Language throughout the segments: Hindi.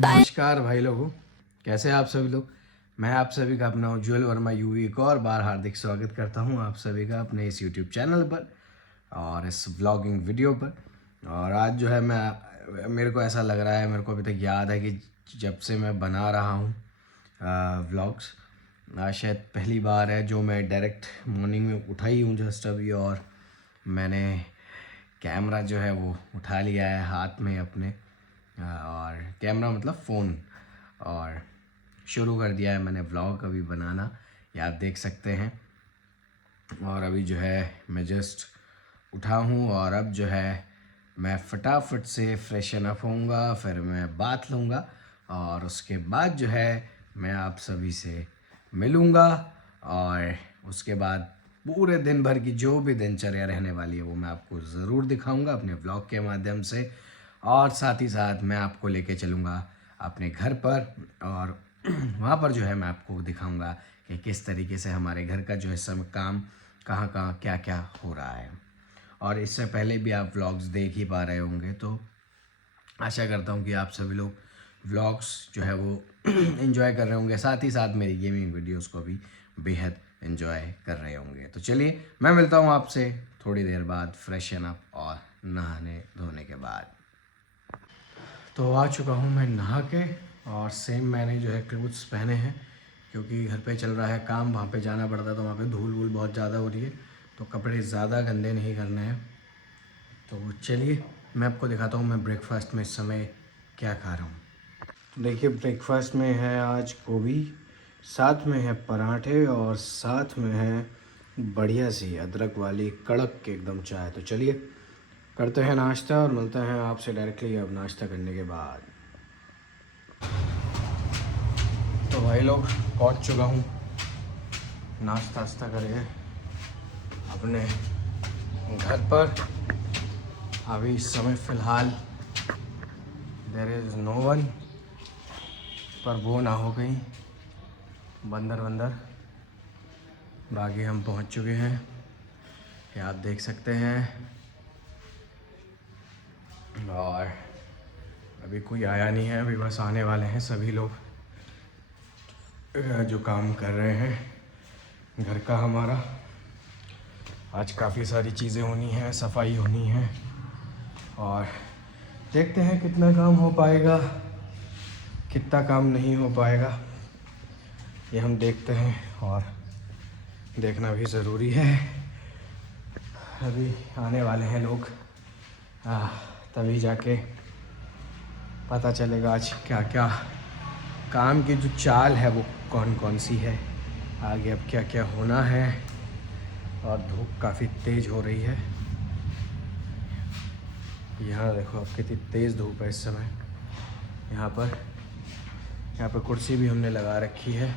नमस्कार भाई लोगों, कैसे हैं आप सभी लोग। मैं आप सभी का अपना उज्ज्वल वर्मा यूवी एक और बार हार्दिक स्वागत करता हूं आप सभी का अपने इस यूट्यूब चैनल पर और इस व्लॉगिंग वीडियो पर। और आज जो है मेरे को ऐसा लग रहा है, मेरे को अभी तक याद है कि जब से मैं बना रहा हूं व्लॉग्स, शायद पहली बार है जो मैं डायरेक्ट मॉर्निंग में उठा ही हूँ जस्ट अभी, और मैंने कैमरा जो है वो उठा लिया है हाथ में अपने, और कैमरा मतलब फ़ोन, और शुरू कर दिया है मैंने व्लॉग अभी बनाना, ये आप देख सकते हैं। और अभी जो है मैं जस्ट उठा हूँ और अब जो है मैं फटाफट से फ्रेशन अप होऊंगा, फिर मैं बाथ लूँगा और उसके बाद जो है मैं आप सभी से मिलूँगा, और उसके बाद पूरे दिन भर की जो भी दिनचर्या रहने वाली है वो मैं आपको ज़रूर दिखाऊंगा अपने व्लॉग के माध्यम से। और साथ ही साथ मैं आपको लेके चलूँगा अपने घर पर, और वहाँ पर जो है मैं आपको दिखाऊंगा कि किस तरीके से हमारे घर का जो है सब काम कहाँ कहाँ क्या क्या हो रहा है। और इससे पहले भी आप व्लॉग्स देख ही पा रहे होंगे, तो आशा करता हूँ कि आप सभी लोग व्लॉग्स जो है वो एंजॉय कर रहे होंगे, साथ ही साथ मेरी गेमिंग वीडियोस को भी बेहद एंजॉय कर रहे होंगे। तो चलिए मैं मिलता हूँ आपसे थोड़ी देर बाद फ्रेशन अप और नहाने धोने के बाद। तो आ चुका हूँ मैं नहा के, और सेम मैंने जो है क्लोथ्स पहने हैं क्योंकि घर पे चल रहा है काम, वहाँ पे जाना पड़ता है, तो वहाँ पे धूल वूल बहुत ज़्यादा हो रही है, तो कपड़े ज़्यादा गंदे नहीं करने हैं। तो चलिए मैं आपको दिखाता हूँ मैं ब्रेकफास्ट में इस समय क्या खा रहा हूँ। देखिए ब्रेकफास्ट में है आज गोभी, साथ में है पराठे, और साथ में है बढ़िया सी अदरक वाली कड़क एकदम चाय। तो चलिए करते हैं नाश्ता और मिलते हैं आपसे डायरेक्टली अब नाश्ता करने के बाद। तो भाई लोग पहुंच चुका हूँ नाश्ता वास्ता करके अपने घर पर। अभी इस समय फ़िलहाल देयर इज़ नो वन, पर वो ना हो गई बंदर वंदर, बाकी हम पहुंच चुके हैं, ये आप देख सकते हैं। और अभी कोई आया नहीं है, अभी बस आने वाले हैं सभी लोग जो काम कर रहे हैं घर का। हमारा आज काफ़ी सारी चीज़ें होनी हैं, सफाई होनी है, और देखते हैं कितना काम हो पाएगा कितना काम नहीं हो पाएगा, ये हम देखते हैं, और देखना भी ज़रूरी है। अभी आने वाले हैं लोग, तभी जाके पता चलेगा आज क्या क्या काम की जो चाल है वो कौन कौन सी है, आगे अब क्या क्या होना है। और धूप काफ़ी तेज़ हो रही है, यहाँ देखो अब कितनी तेज़ धूप है इस समय। यहाँ पर कुर्सी भी हमने लगा रखी है,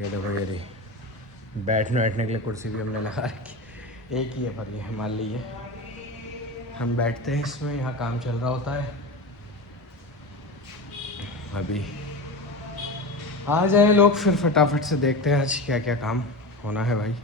ये देखो, ये बैठने के लिए कुर्सी भी हमने लगा रखी है, एक ही है पर ये मान लीजिए हम बैठते हैं इसमें, यहाँ काम चल रहा होता है। अभी आ जाए लोग, फिर फटाफट से देखते हैं आज क्या क्या काम होना है भाई।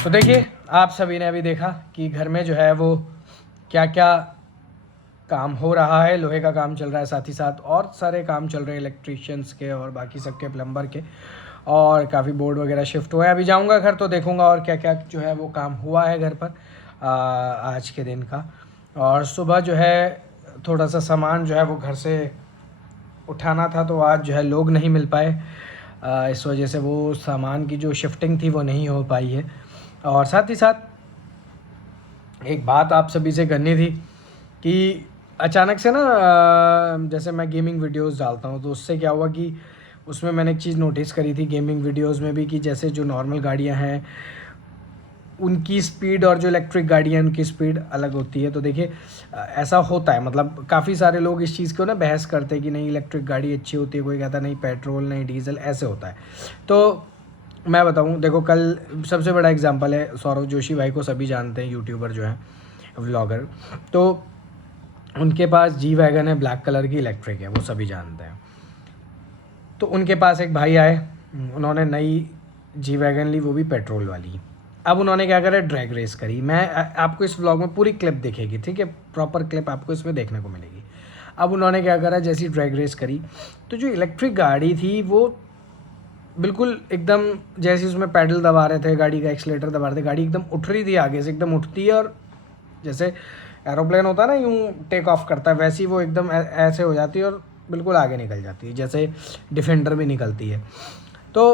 तो देखिए आप सभी ने अभी देखा कि घर में जो है वो क्या क्या काम हो रहा है, लोहे का काम चल रहा है, साथ ही साथ और सारे काम चल रहे हैं इलेक्ट्रिशियंस के और बाकी सबके, प्लम्बर के, और काफ़ी बोर्ड वगैरह शिफ्ट हुए हैं। अभी जाऊंगा घर तो देखूंगा और क्या क्या जो है वो काम हुआ है घर पर आज के दिन का। और सुबह जो है थोड़ा सा सामान जो है वो घर से उठाना था, तो आज जो है लोग नहीं मिल पाए, इस वजह से वो सामान की जो शिफ्टिंग थी वो नहीं हो पाई है। और साथ ही साथ एक बात आप सभी से करनी थी कि अचानक से ना जैसे मैं गेमिंग वीडियोस डालता हूँ, तो उससे क्या हुआ कि उसमें मैंने एक चीज़ नोटिस करी थी गेमिंग वीडियोस में भी, कि जैसे जो नॉर्मल गाड़ियाँ हैं उनकी स्पीड और जो इलेक्ट्रिक गाड़ियाँ उनकी स्पीड अलग होती है। तो देखिए ऐसा होता है, मतलब काफ़ी सारे लोग इस चीज़ को ना बहस करते हैं कि नहीं इलेक्ट्रिक गाड़ी अच्छी होती है, कोई कहता नहीं पेट्रोल नहीं डीजल, ऐसे होता है। तो मैं बताऊं, देखो कल सबसे बड़ा एग्जांपल है, सौरभ जोशी भाई को सभी जानते हैं, यूट्यूबर जो हैं, व्लॉगर। तो उनके पास जी वैगन है, ब्लैक कलर की इलेक्ट्रिक है, वो सभी जानते हैं। तो उनके पास एक भाई आए, उन्होंने नई जी वैगन ली, वो भी पेट्रोल वाली। अब उन्होंने क्या करा, ड्रैग रेस करी। मैं आपको इस व्लॉग में पूरी क्लिप दिखेगी, ठीक है, प्रॉपर क्लिप आपको इसमें देखने को मिलेगी। अब उन्होंने क्या करा, जैसी ड्रैग रेस करी तो जो इलेक्ट्रिक गाड़ी थी वो बिल्कुल एकदम, जैसे उसमें पैडल दबा रहे थे, गाड़ी का एक्सीलेटर दबा रहे थे, गाड़ी एकदम उठ रही थी आगे से, एकदम उठती है और जैसे एरोप्लेन होता है ना यूँ टेक ऑफ करता है, वैसी वो एकदम ऐसे हो जाती है और बिल्कुल आगे निकल जाती है, जैसे डिफेंडर भी निकलती है। तो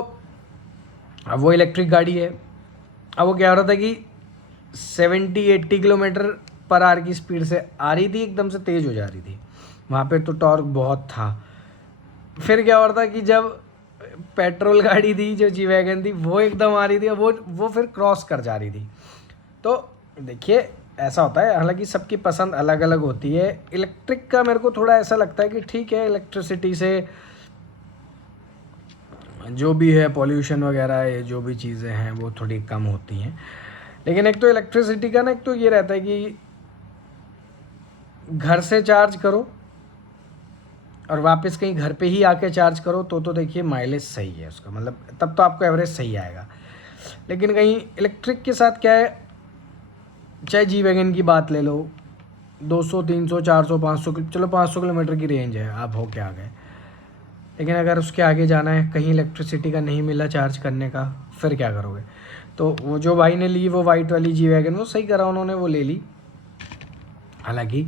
अब वो इलेक्ट्रिक गाड़ी है, अब वो क्या हो रहा था कि 70-80 किलोमीटर पर आवर की स्पीड से आ रही थी, एकदम से तेज़ हो जा रही थी, वहाँ पे तो टॉर्क बहुत था। फिर क्या हो रहा था कि जब पेट्रोल गाड़ी थी, जो जी वैगन थी, वो एकदम आ रही थी, वो फिर क्रॉस कर जा रही थी। तो देखिए ऐसा होता है, हालांकि सबकी पसंद अलग अलग होती है। इलेक्ट्रिक का मेरे को थोड़ा ऐसा लगता है कि ठीक है, इलेक्ट्रिसिटी से जो भी है पॉल्यूशन वगैरह, ये जो भी चीज़ें हैं वो थोड़ी कम होती हैं। लेकिन एक तो इलेक्ट्रिसिटी का ना, एक तो ये रहता है कि घर से चार्ज करो और वापस कहीं घर पे ही आके चार्ज करो, तो देखिए माइलेज सही है उसका, मतलब तब तो आपको एवरेज सही आएगा। लेकिन कहीं इलेक्ट्रिक के साथ क्या है, चाहे जी वैगन की बात ले लो, 200 300 400 500, चलो 500 किलोमीटर की रेंज है, आप होके आ गए। लेकिन अगर उसके आगे जाना है, कहीं इलेक्ट्रिसिटी का नहीं मिला चार्ज करने का, फिर क्या करोगे। तो वो जो भाई ने ली वो वाइट वाली जी वैगन, वो सही करा उन्होंने, वो ले ली हालांकि।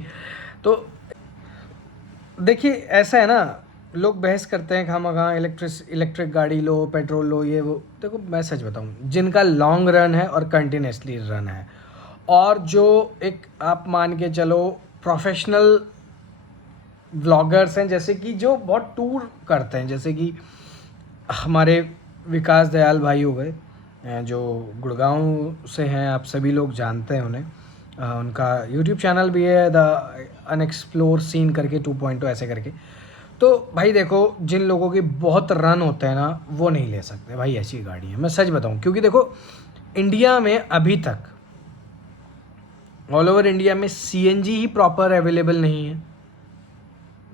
तो देखिए ऐसा है ना, लोग बहस करते हैं खामखा, इलेक्ट्रिक गाड़ी लो, पेट्रोल लो, ये वो। देखो मैं सच बताऊं, जिनका लॉन्ग रन है और कंटिन्यूसली रन है, और जो एक आप मान के चलो प्रोफेशनल व्लॉगर्स हैं, जैसे कि जो बहुत टूर करते हैं, जैसे कि हमारे विकास दयाल भाई हो गए, जो गुड़गांव से हैं, आप सभी लोग जानते हैं उन्हें। उनका यूट्यूब चैनल भी है, द अनएक्सप्लोर सीन करके 2.0 ऐसे करके। तो भाई देखो, जिन लोगों के बहुत रन होते हैं ना, वो नहीं ले सकते भाई ऐसी गाड़ी है, मैं सच बताऊं। क्योंकि देखो इंडिया में अभी तक, ऑल ओवर इंडिया में सीएनजी ही प्रॉपर अवेलेबल नहीं है।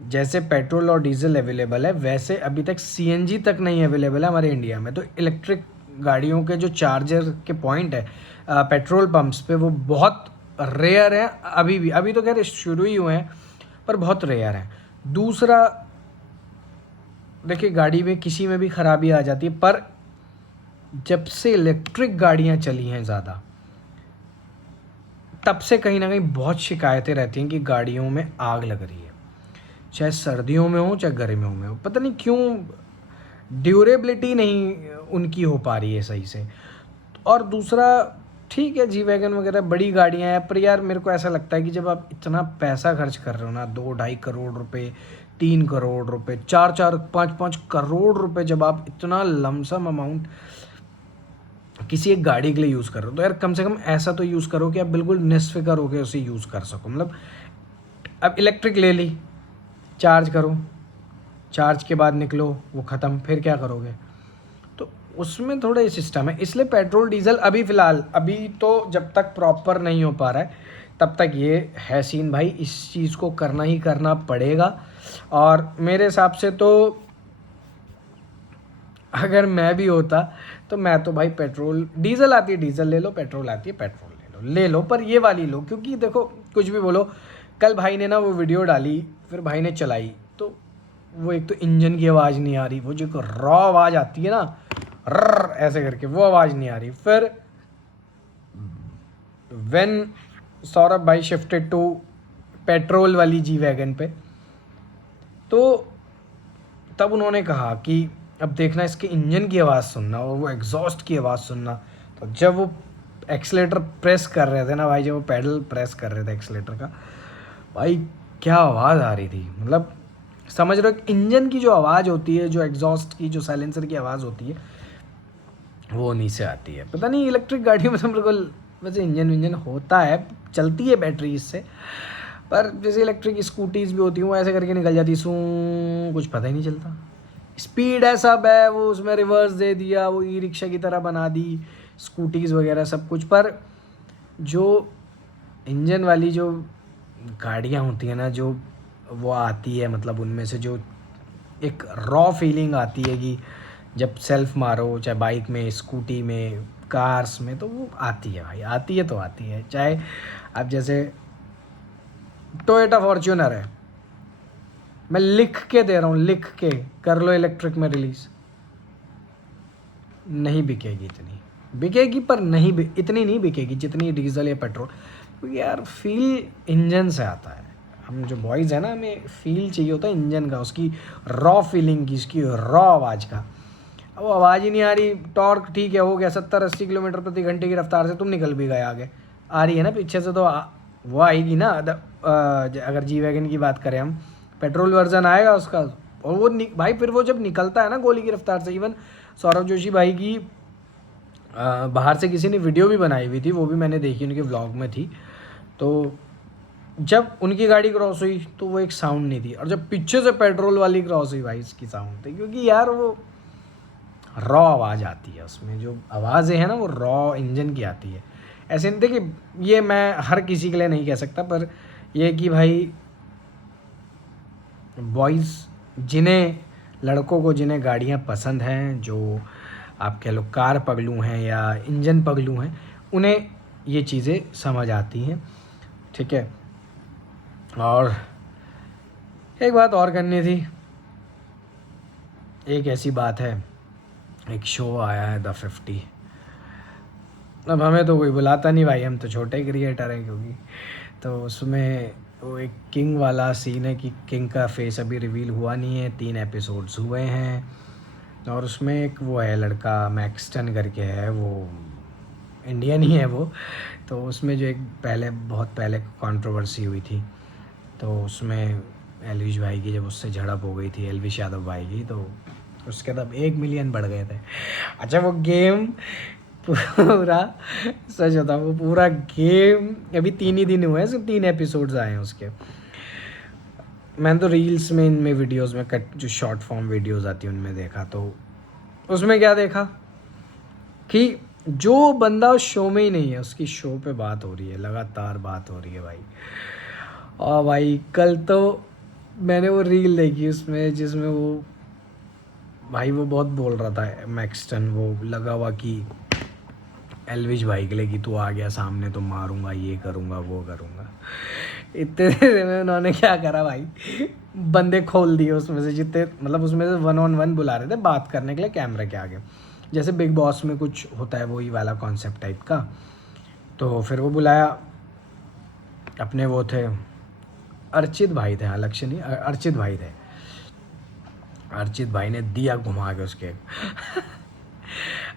जैसे पेट्रोल और डीजल अवेलेबल है, वैसे अभी तक सीएनजी तक नहीं अवेलेबल है हमारे इंडिया में। तो इलेक्ट्रिक गाड़ियों के जो चार्जर के पॉइंट है पेट्रोल पंप्स पे, वो बहुत रेयर है अभी भी। अभी तो खैर शुरू ही हुए हैं, पर बहुत रेयर है। दूसरा, देखिए गाड़ी में किसी में भी खराबी आ जाती है, पर जब से इलेक्ट्रिक गाड़ियां चली हैं ज़्यादा, तब से कहीं ना कहीं बहुत शिकायतें रहती हैं कि गाड़ियों में आग लग रही है, चाहे सर्दियों में हो चाहे गर्मियों में हो। पता नहीं क्यों ड्यूरेबिलिटी नहीं उनकी हो पा रही है सही से। और दूसरा, ठीक है जी वैगन वगैरह बड़ी गाड़ियाँ हैं, पर यार मेरे को ऐसा लगता है कि जब आप इतना पैसा खर्च कर रहे हो ना, 2-2.5 करोड़ रुपए, 3 करोड़ रुपए, 4-4 5-5 करोड़ रुपए, जब आप इतना लमसम अमाउंट किसी एक गाड़ी के लिए यूज़ कर रहे हो, तो यार कम से कम ऐसा तो यूज़ करो कि आप बिल्कुल निस्फिक्र होकर उसे यूज़ कर सको। मतलब अब इलेक्ट्रिक ले ली, चार्ज करो, चार्ज के बाद निकलो, वो ख़त्म, फिर क्या करोगे। तो उसमें थोड़ा ये सिस्टम है। इसलिए पेट्रोल डीजल अभी फ़िलहाल, अभी तो जब तक प्रॉपर नहीं हो पा रहा है, तब तक ये है सीन भाई, इस चीज़ को करना ही करना पड़ेगा। और मेरे हिसाब से तो अगर मैं भी होता तो मैं तो भाई पेट्रोल, डीजल आती है डीजल ले लो, पेट्रोल आती है पेट्रोल ले लो, पर ये वाली लो। क्योंकि देखो कुछ भी बोलो, कल भाई ने ना वो वीडियो डाली, फिर भाई ने चलाई, तो वो एक तो इंजन की आवाज़ नहीं आ रही, वो जो रॉ आवाज़ आती है ना रर ऐसे करके, वो आवाज़ नहीं आ रही। फिर व्हेन सौरभ भाई शिफ्टेड टू पेट्रोल वाली जी वैगन पे, तो तब उन्होंने कहा कि अब देखना इसके इंजन की आवाज़ सुनना और वो एग्जॉस्ट की आवाज़ सुनना। तो जब वो एक्सीलेटर प्रेस कर रहे थे ना भाई, जब वो पैडल प्रेस कर रहे थे एक्सीलेटर का, भाई क्या आवाज़ आ रही थी। मतलब समझ रहे हो, इंजन की जो आवाज़ होती है, जो एग्जॉस्ट की, जो साइलेंसर की आवाज़ होती है, वो उन्हीं से आती है। पता नहीं इलेक्ट्रिक गाड़ियों में तो बिल्कुल, वैसे इंजन होता है, चलती है बैटरी इससे, पर जैसे इलेक्ट्रिक स्कूटीज़ भी होती हैं वो ऐसे करके निकल जाती, सू कुछ पता ही नहीं चलता। स्पीड है सब है, वो उसमें रिवर्स दे दिया, वो ई रिक्शा की तरह बना दी स्कूटीज़ वगैरह सब कुछ। पर जो इंजन वाली जो गाड़ियाँ होती हैं ना, जो वो आती है, मतलब उनमें से जो एक रॉ फीलिंग आती है कि जब सेल्फ मारो, चाहे बाइक में, स्कूटी में, कार्स में, तो वो आती है भाई, आती है तो आती है। चाहे अब जैसे टोयोटा फॉर्च्यूनर है, मैं लिख के दे रहा हूँ, लिख के, कर लो इलेक्ट्रिक में रिलीज, नहीं बिकेगी इतनी, बिकेगी पर नहीं इतनी नहीं बिकेगी जितनी डीजल या पेट्रोल, क्योंकि यार फील इंजन से आता है। हम जो बॉयज़ है ना, हमें फील चाहिए होता है इंजन का, उसकी रॉ फीलिंग की, उसकी रॉ आवाज़ का। अब वो आवाज़ ही नहीं आ रही, टॉर्क ठीक है, हो गया 70-80 किलोमीटर प्रति घंटे की रफ्तार से तुम निकल भी गए आगे, आ रही है ना पीछे से, तो वो आएगी ना। अगर जी वैगन की बात करें हम, पेट्रोल वर्जन आएगा उसका, और वो भाई फिर वो जब निकलता है ना गोली की रफ्तार से, इवन सौरभ जोशी भाई की बाहर से किसी ने वीडियो भी बनाई हुई थी, वो भी मैंने देखी, उनके व्लॉग में थी। तो जब उनकी गाड़ी क्रॉस हुई तो वो एक साउंड नहीं थी, और जब पीछे से पेट्रोल वाली क्रॉस हुई भाई, इसकी साउंड थी, क्योंकि यार वो रॉ आवाज़ आती है उसमें, जो आवाज़ें हैं ना वो रॉ इंजन की आती है। ऐसे नहीं देखिए, ये मैं हर किसी के लिए नहीं कह सकता, पर ये कि भाई बॉयज़, जिन्हें, लड़कों को जिन्हें गाड़ियाँ पसंद हैं, जो आप कह लो कार पगलू हैं या इंजन पगलू हैं, उन्हें ये चीज़ें समझ आती हैं, ठीक है। और एक बात और करनी थी, एक ऐसी बात है, एक शो आया है द 50। अब हमें तो कोई बुलाता नहीं भाई, हम तो छोटे क्रिएटर हैं, क्योंकि तो उसमें वो एक किंग वाला सीन है कि किंग का फेस अभी रिवील हुआ नहीं है, 3 एपिसोड्स हुए हैं, और उसमें एक वो है लड़का मैक्सटन करके है, वो इंडियन ही है वो। तो उसमें जो एक पहले, बहुत पहले कंट्रोवर्सी हुई थी, तो उसमें एलविश भाई की जब उससे झड़प हो गई थी, एलविश यादव भाई की, तो उसके तब 1 मिलियन बढ़ गए थे। अच्छा वो गेम पूरा, सच होता, वो पूरा गेम अभी 3 ही दिन हुए हैं, सिर्फ 3 एपिसोड्स आए हैं उसके। मैंने तो रील्स में, इनमें वीडियोस में कट, जो शॉर्ट फॉर्म वीडियोस आती हैं उनमें देखा, तो उसमें क्या देखा कि जो बंदा उस शो में ही नहीं है, उसकी शो पे बात हो रही है, लगातार बात हो रही है भाई। और भाई कल तो मैंने वो रील देखी उसमें, जिसमें वो भाई वो बहुत बोल रहा था मैक्सटन, वो लगा हुआ कि एलविश भाई के लिए कि तू आ गया सामने तो मारूंगा, ये करूंगा, वो करूंगा। इतने देर में उन्होंने क्या करा भाई, बंदे खोल दिए उसमें से जितने, मतलब उसमें से 1-on-1 बुला रहे थे बात करने के लिए कैमरे के आगे, जैसे बिग बॉस में कुछ होता है वही वाला कॉन्सेप्ट टाइप का। तो फिर वो बुलाया अपने, वो थे अर्चित भाई थे, हाँ लक्ष्य नहीं, अर्चित भाई थे। अर्चित भाई ने दिया घुमा के उसके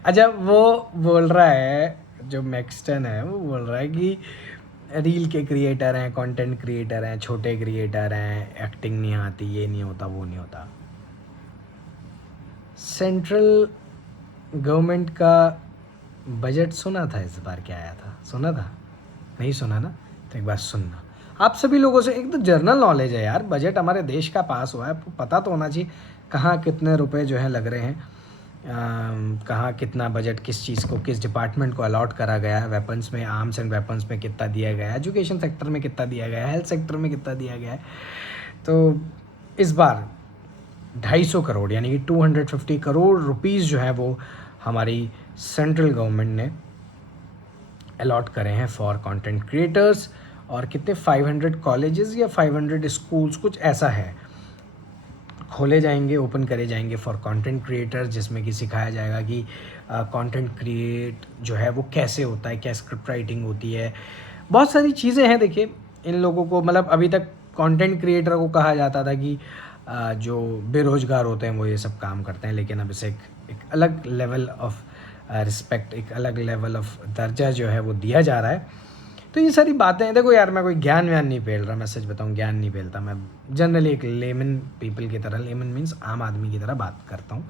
अच्छा वो बोल रहा है, जो मैक्सटन है वो बोल रहा है कि रील के क्रिएटर हैं, कंटेंट क्रिएटर हैं, छोटे क्रिएटर हैं, एक्टिंग नहीं आती, ये नहीं होता, वो नहीं होता। सेंट्रल गवर्नमेंट का बजट सुना था इस बार क्या आया था, सुना था? नहीं सुना ना, तो एक बार सुनना। आप सभी लोगों से, एक तो जनरल नॉलेज है यार, बजट हमारे देश का पास हुआ है, आपको पता तो होना चाहिए कहाँ कितने रुपए जो हैं लग रहे हैं, कहाँ कितना बजट किस चीज़ को, किस डिपार्टमेंट को अलॉट करा गया है, वेपन्स में, आर्म्स एंड वेपन्स में कितना दिया गया है, एजुकेशन सेक्टर में कितना दिया गया है, हेल्थ सेक्टर में कितना दिया गया है। तो इस बार 250 करोड़ यानी कि 250 करोड़ रुपीज़ जो है वो हमारी सेंट्रल गवर्नमेंट ने अलॉट करे हैं फॉर कंटेंट क्रिएटर्स। और कितने 500 कॉलेजेस या 500 स्कूल्स कुछ ऐसा है खोले जाएंगे, ओपन करे जाएंगे फॉर कंटेंट क्रिएटर, जिसमें कि सिखाया जाएगा कि कंटेंट क्रिएट जो है वो कैसे होता है, क्या स्क्रिप्ट राइटिंग होती है, बहुत सारी चीज़ें हैं। देखिए इन लोगों को मतलब अभी तक कंटेंट क्रिएटर को कहा जाता था कि जो बेरोज़गार होते हैं वो ये सब काम करते हैं, लेकिन अब इसे एक अलग लेवल ऑफ रिस्पेक्ट, एक अलग लेवल ऑफ दर्जा जो है वो दिया जा रहा है। तो ये सारी बातें हैं। देखो यार मैं कोई ज्ञान व्यान नहीं पेल रहा, मैं सच बताऊँ ज्ञान नहीं पेलता, मैं जनरली एक लेमन पीपल की तरह, लेमन मीन्स आम आदमी की तरह बात करता हूँ,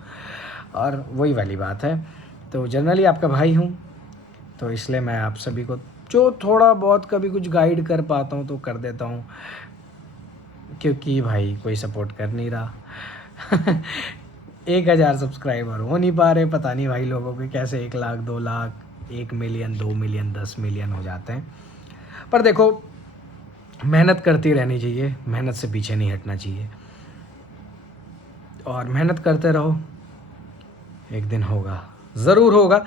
और वही वाली बात है। तो जनरली आपका भाई हूँ, तो इसलिए मैं आप सभी को जो थोड़ा बहुत कभी कुछ गाइड कर पाता हूँ तो कर देता हूँ, क्योंकि भाई कोई सपोर्ट कर नहीं रहा 1000 सब्सक्राइबर हो नहीं पा रहे, पता नहीं भाई लोगों के कैसे 1 lakh 2 lakh 1 million 2 million 10 million हो जाते हैं। पर देखो मेहनत करती रहनी चाहिए, मेहनत से पीछे नहीं हटना चाहिए, और मेहनत करते रहो, एक दिन होगा, ज़रूर होगा।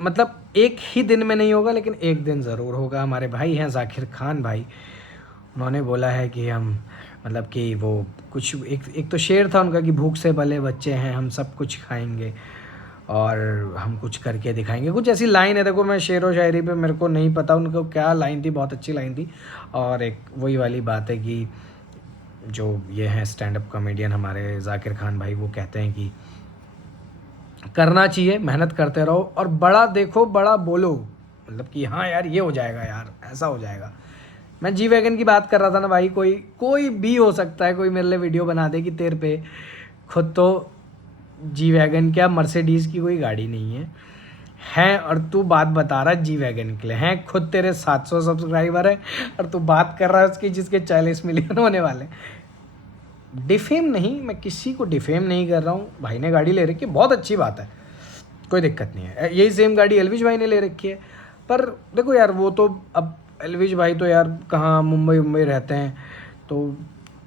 मतलब एक ही दिन में नहीं होगा, लेकिन एक दिन ज़रूर होगा। हमारे भाई हैं जाकिर खान भाई, उन्होंने बोला है कि हम मतलब कि वो कुछ एक तो शेर था उनका कि भूख से भले बच्चे हैं, हम सब कुछ खाएंगे और हम कुछ करके दिखाएंगे, कुछ ऐसी लाइन है। देखो मैं शेर व शायरी पे मेरे को नहीं पता उनको क्या लाइन थी, बहुत अच्छी लाइन थी। और एक वही वाली बात है कि जो ये हैं स्टैंड अप कॉमेडियन हमारे जाकिर खान भाई, वो कहते हैं कि करना चाहिए, मेहनत करते रहो और बड़ा देखो बड़ा बोलो, मतलब कि हाँ यार ये हो जाएगा, यार ऐसा हो जाएगा। मैं जी वैगन की बात कर रहा था ना भाई, कोई भी हो सकता है, कोई मेरे लिए वीडियो बना दे कि तेरे पे खुद तो जी वैगन क्या मर्सिडीज़ की कोई गाड़ी नहीं है और तू बात बता रहा है जी वैगन के लिए, हैं खुद तेरे 700 सब्सक्राइबर है और तू बात कर रहा है उसकी जिसके 40 मिलियन होने वाले। डिफेम नहीं, मैं किसी को डिफेम नहीं कर रहा हूँ, भाई ने गाड़ी ले रखी है, बहुत अच्छी बात है, कोई दिक्कत नहीं है। यही सेम गाड़ी एलविश भाई ने ले रखी है। पर देखो यार वो तो अब एलविश भाई तो यार कहाँ मुंबई रहते हैं, तो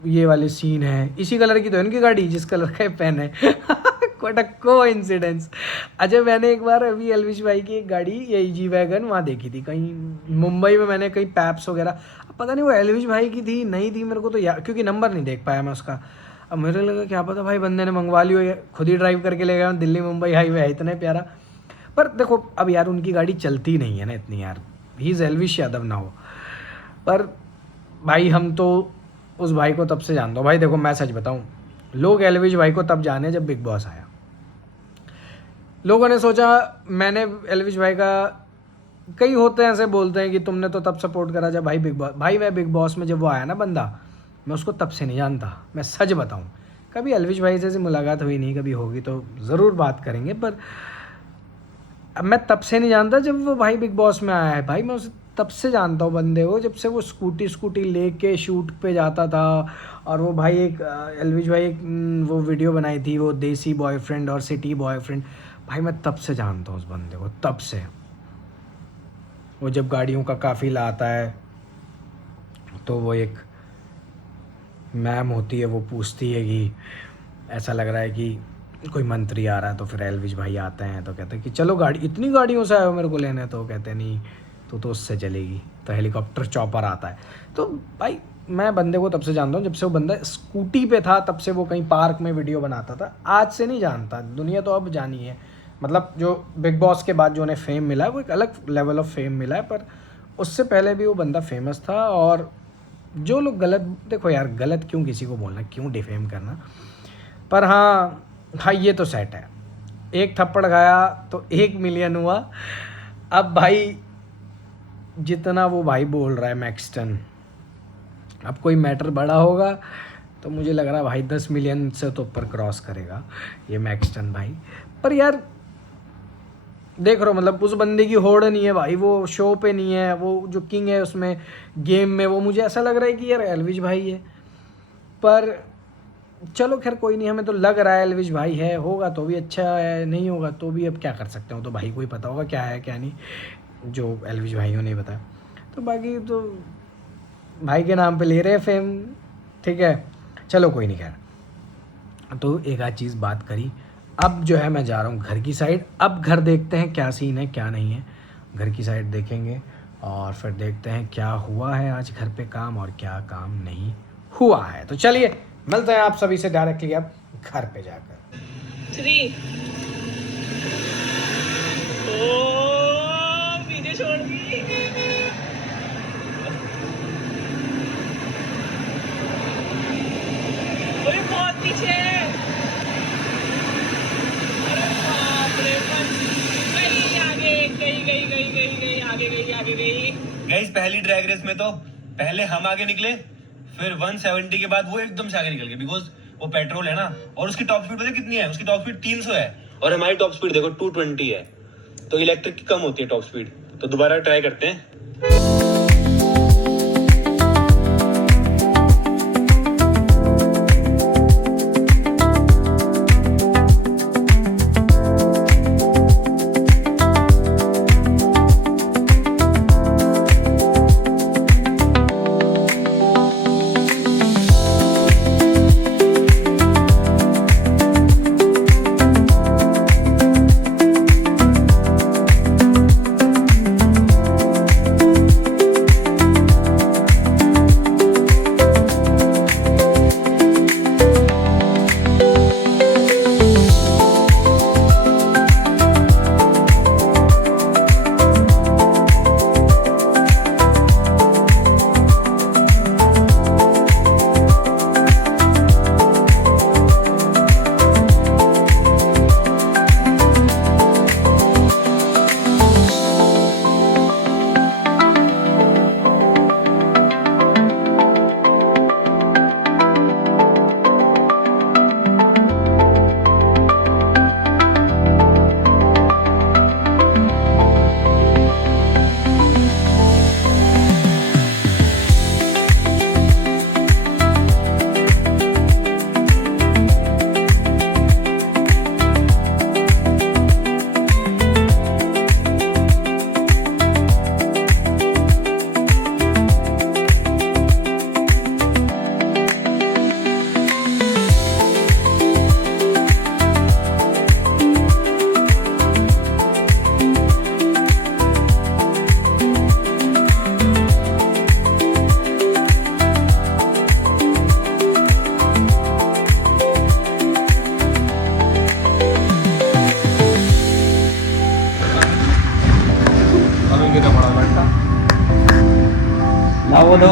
ये वाले सीन है, इसी कलर की तो है इनकी गाड़ी जिस कलर का पेन है को इंसिडेंस। अच्छा मैंने एक बार अभी एलविश भाई की एक गाड़ी यही जी वैगन वहाँ देखी थी कहीं मुंबई में, मैंने कहीं पैप्स वगैरह, पता नहीं वो एलविश भाई की थी नहीं थी, मेरे को तो यार क्योंकि नंबर नहीं देख पाया मैं उसका। अब मेरे लगा क्या पता भाई बंदे ने मंगवा ली हो, खुद ही ड्राइव करके ले गया, दिल्ली मुंबई हाईवे है इतना प्यारा। पर देखो अब यार उनकी गाड़ी चलती नहीं है ना इतनी यार, ही इज़ एलविश यादव ना हो। पर भाई हम तो उस भाई को तब से जानता हूँ भाई। देखो मैं सच बताऊँ, लोग एलविश भाई को तब जाने जब बिग बॉस आया, लोगों ने सोचा मैंने एलविश भाई का, कई होते हैं ऐसे बोलते हैं कि तुमने तो तब सपोर्ट करा जब भाई बिग बॉस, भाई मैं बिग बॉस में जब वो आया ना बंदा, मैं उसको तब से नहीं जानता, मैं सच बताऊं। कभी एलविश भाई से मुलाकात हुई नहीं, कभी होगी तो ज़रूर बात करेंगे, पर अब मैं तब से नहीं जानता जब वो भाई बिग बॉस में आया है। भाई मैं उसे तब से जानता हूँ बंदे को, जब से वो स्कूटी लेके शूट पे जाता था। और वो भाई एक एलविश भाई एक वो वीडियो बनाई थी वो देसी बॉयफ्रेंड और सिटी बॉयफ्रेंड, भाई मैं तब से जानता हूँ उस बंदे को, तब से। वो जब गाड़ियों का काफ़िला आता है तो वो एक मैम होती है, वो पूछती है कि ऐसा लग रहा है कि कोई मंत्री आ रहा है, तो फिर एलविश भाई आते हैं तो कहते हैं कि चलो गाड़ी, इतनी गाड़ियों से आए हो मेरे को लेने, तो कहते हैं नहीं तो उससे चलेगी, तो हेलीकॉप्टर चॉपर आता है। तो भाई मैं बंदे को तब से जानता हूँ जब से वो बंदा स्कूटी पे था, तब से वो कहीं पार्क में वीडियो बनाता था, आज से नहीं जानता, दुनिया तो अब जानी है। मतलब जो बिग बॉस के बाद जो उन्हें फेम मिला है वो एक अलग लेवल ऑफ फेम मिला है, पर उससे पहले भी वो बंदा फेमस था। और जो लोग गलत, देखो यार गलत क्यों किसी को बोलना, क्यों डिफेम करना, पर हाँ भाई ये तो सेट है, एक थप्पड़ खाया तो 1 मिलियन हुआ। अब भाई जितना वो भाई बोल रहा है मैक्सटन, अब कोई मैटर बड़ा होगा तो मुझे लग रहा है भाई 10 मिलियन से तो ऊपर क्रॉस करेगा ये मैक्सटन भाई। पर यार देख रहा हो, मतलब उस बंदे की होड़ नहीं है भाई, वो शो पे नहीं है, वो जो किंग है उसमें गेम में, वो मुझे ऐसा लग रहा है कि यार एलविश भाई है। पर चलो खैर कोई नहीं, हमें तो लग रहा है एलविश भाई है, होगा तो भी अच्छा है, नहीं होगा तो भी अब क्या कर सकते हो, तो भाई को ही पता होगा क्या है क्या नहीं, जो एलविश भाइयों ने बताया। तो बाकी तो भाई के नाम पे ले रहे हैं फेम, ठीक है, चलो कोई नहीं। खैर तो एक आध चीज़ बात करी, अब जो है मैं जा रहा हूँ घर की साइड, अब घर देखते हैं क्या सीन है क्या नहीं है, घर की साइड देखेंगे और फिर देखते हैं क्या हुआ है आज घर पे काम और क्या काम नहीं हुआ है। तो चलिए मिलते हैं आप सभी से डायरेक्टली अब घर पे जाकर। 3 पीछे छोड़ दी। अरे बहुत पीछे है। अरे बाप रे, गई आगे, गई आगे गई। गाइस पहली ड्रैग रेस में तो पहले हम आगे निकले, फिर 170 के बाद वो एकदम से आगे निकल गए, बिकॉज वो पेट्रोल है ना। और उसकी टॉप स्पीड पता है कितनी है? उसकी टॉप स्पीड 300 है और हमारी टॉप स्पीड देखो 220 है। तो इलेक्ट्रिक की कम होती है टॉप स्पीड। तो दोबारा ट्राई करते हैं।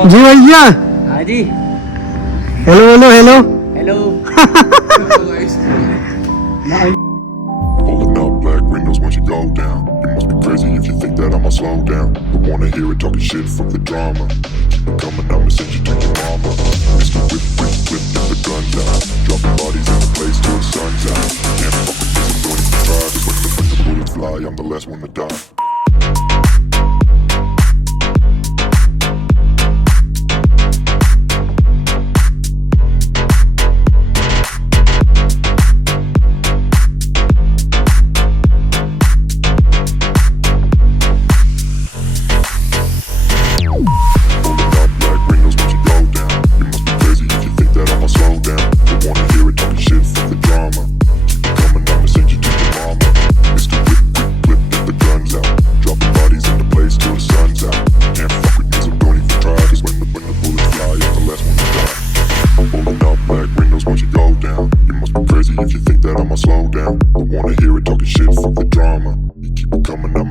जी भैया। हाँ जी। Hello hello hello hello. Pulling up black windows once you go down. You must be crazy if you think that I'ma slow down. Don't wanna hear it talking shit, fuck the drama. Keep it coming, I'ma send you to your mama. Mr. Whip, get the guns out. Dropping bodies in the place till the sun's out. Can't fuck with this, I'm going to try. Cause when the bullets fly, I'm the last one to die.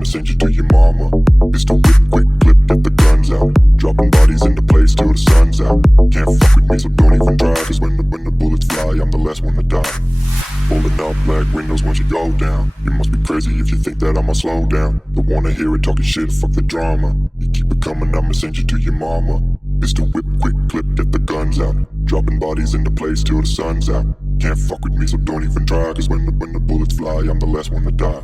Send you to your mama. Mr. Whip, quick clip, get the guns out. Dropping bodies into place till the sun's out. Can't fuck with me, so don't even try. Cause when the bullets fly, I'm the last one to die. Pulling up black windows once you go down. You must be crazy if you think that I'ma slow down. Don't wanna hear it talking shit, fuck the drama. You keep it coming, I'ma send you to your mama. Mr. Whip, quick clip, get the guns out. Dropping bodies into place till the sun's out. Can't fuck with me, so don't even try. Cause when the bullets fly, I'm the last one to die.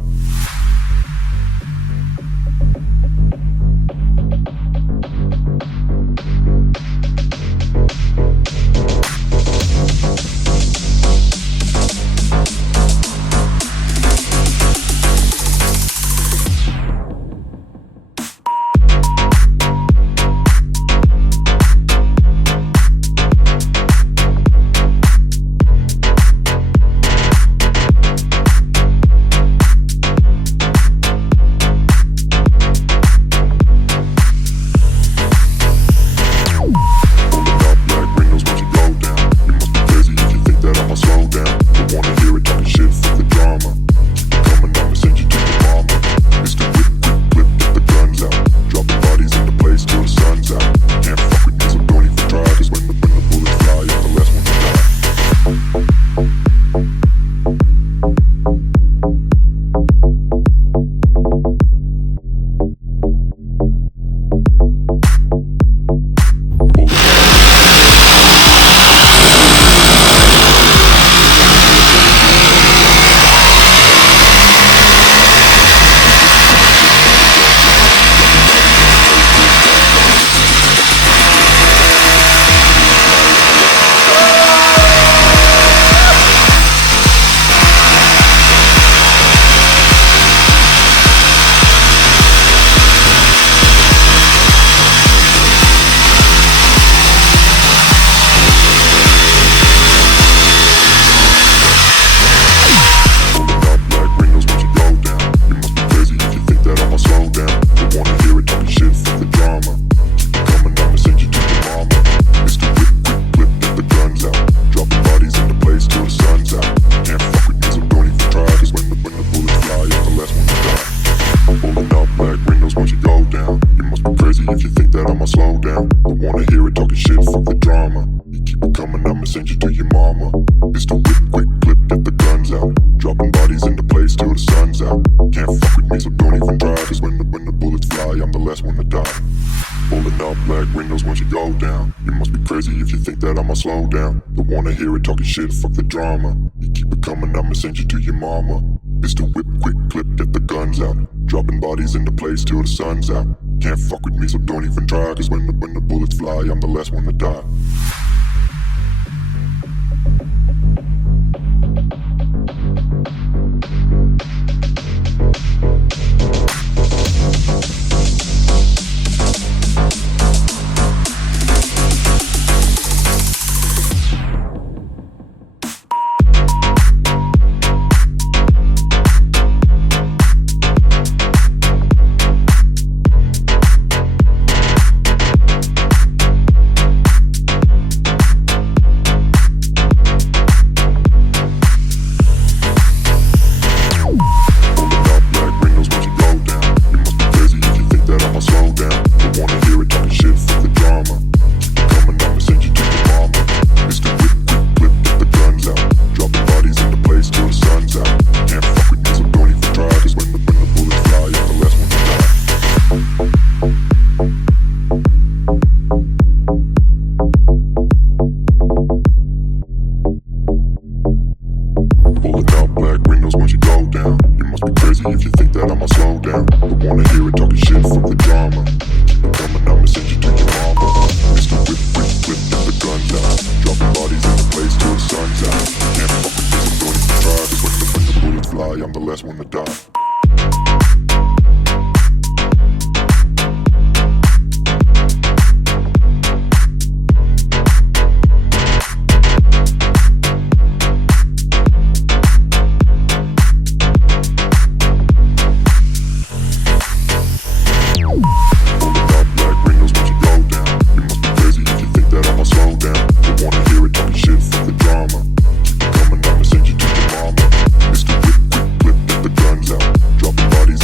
slow down. Don't wanna hear it talking shit, fuck the drama. You keep it coming, I'ma send you to your mama. Pistol whip, quick clip, get the guns out. Dropping bodies in the place till the sun's out. Can't fuck with me, so don't even try. Cause when the bullets fly, I'm the last one to die. Pulling up black windows once you go down. You must be crazy if you think that I'ma slow down. Don't wanna hear it talking shit, fuck the drama. You keep it coming, I'ma send you to your mama. Pistol whip, quick clip, get the guns out. Dropping bodies in the place till the sun's out. Can't fuck with me, so don't even try. Cause when the bullets fly, I'm the last one to die.